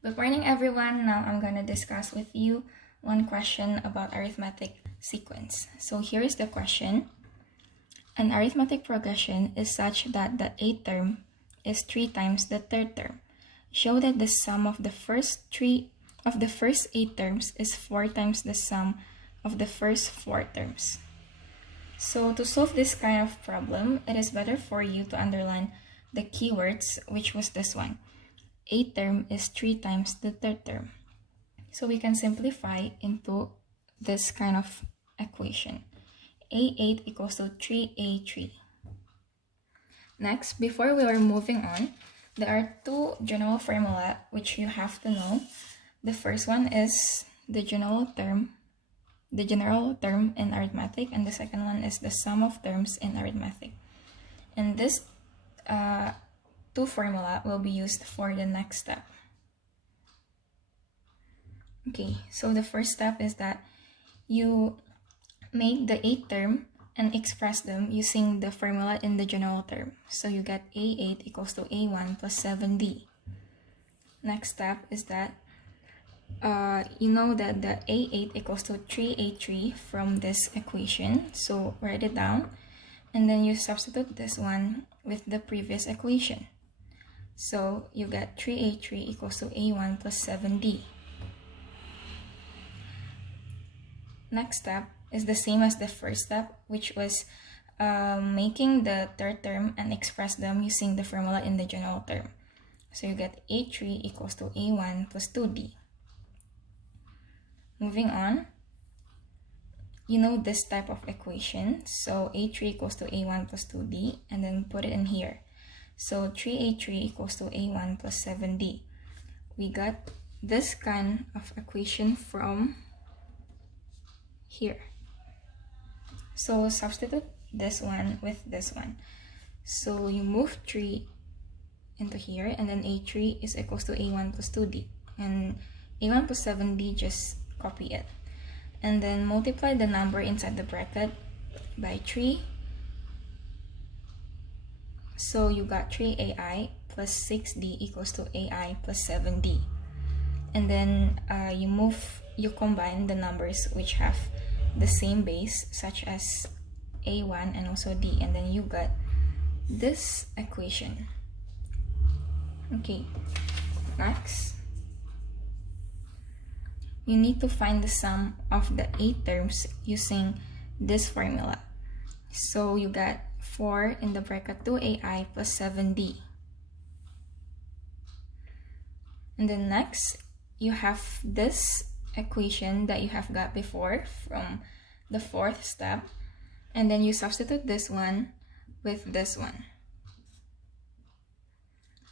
Good morning, everyone. Now I'm going to discuss with you one question about arithmetic sequence. So here is the question. An arithmetic progression is such that the 8th term is 3 times the 3rd term. Show that the sum of the first 8 terms is 4 times the sum of the first 4 terms. So to solve this kind of problem, it is better for you to underline the keywords, which was this one. 8th term is 3 times the 3rd term. So we can simplify into this kind of equation. A8 equals to 3A3. Next, before we are moving on, there are two general formula which you have to know. The first one is the general term in arithmetic, and the second one is the sum of terms in arithmetic. And this two formula will be used for the next step. Okay, so the first step is that you make the 8th term and express them using the formula in the general term. So you get A8 equals to A1 plus 7D. Next step is that you know that the A8 equals to 3A3 from this equation. So write it down and then you substitute this one with the previous equation. So you get 3A3 equals to A1 plus 7D. Next step is the same as the first step, which was making the 3rd term and express them using the formula in the general term. So you get A3 equals to A1 plus 2D. Moving on, you know this type of equation. So A3 equals to A1 plus 2D, and then put it in here. So 3A3 equals to A1 plus 7D. We got this kind of equation from here. So substitute this one with this one. So you move 3 into here, and then A3 is equals to A1 plus 2D. And A1 plus 7D, just copy it. And then multiply the number inside the bracket by 3. So you got 3AI plus 6D equals to AI plus 7D. And then you combine the numbers which have the same base, such as A1 and also D, and then you got this equation. Okay, next, you need to find the sum of the 8 terms using this formula. So you got 4 in the bracket 2AI plus 7D. And then next, you have this equation that you have got before from the 4th step, and then you substitute this one with this one.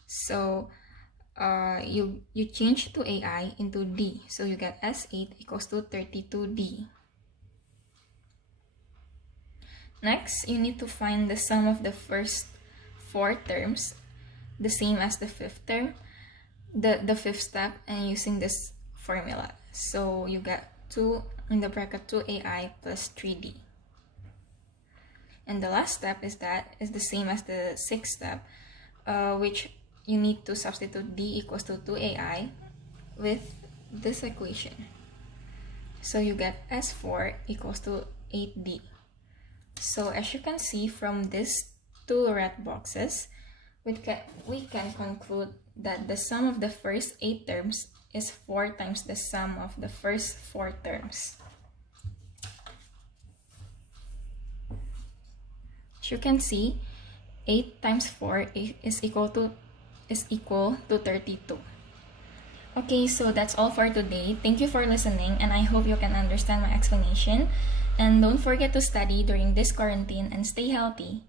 So you change 2AI into D, so you get S8 equals to 32D. Next, you need to find the sum of the first 4 terms, the same as the 5th term, the 5th step, and using this formula. So you get 2 in the bracket 2AI plus 3D. And the last step is the same as the 6th step, which you need to substitute D equals to 2AI with this equation. So you get S4 equals to 8D. So as you can see from these two red boxes, we can conclude that the sum of the first 8 terms is 4 times the sum of the first 4 terms. As you can see, 8 times 4 is equal to 32. Okay, so that's all for today. Thank you for listening, and I hope you can understand my explanation. And don't forget to study during this quarantine and stay healthy.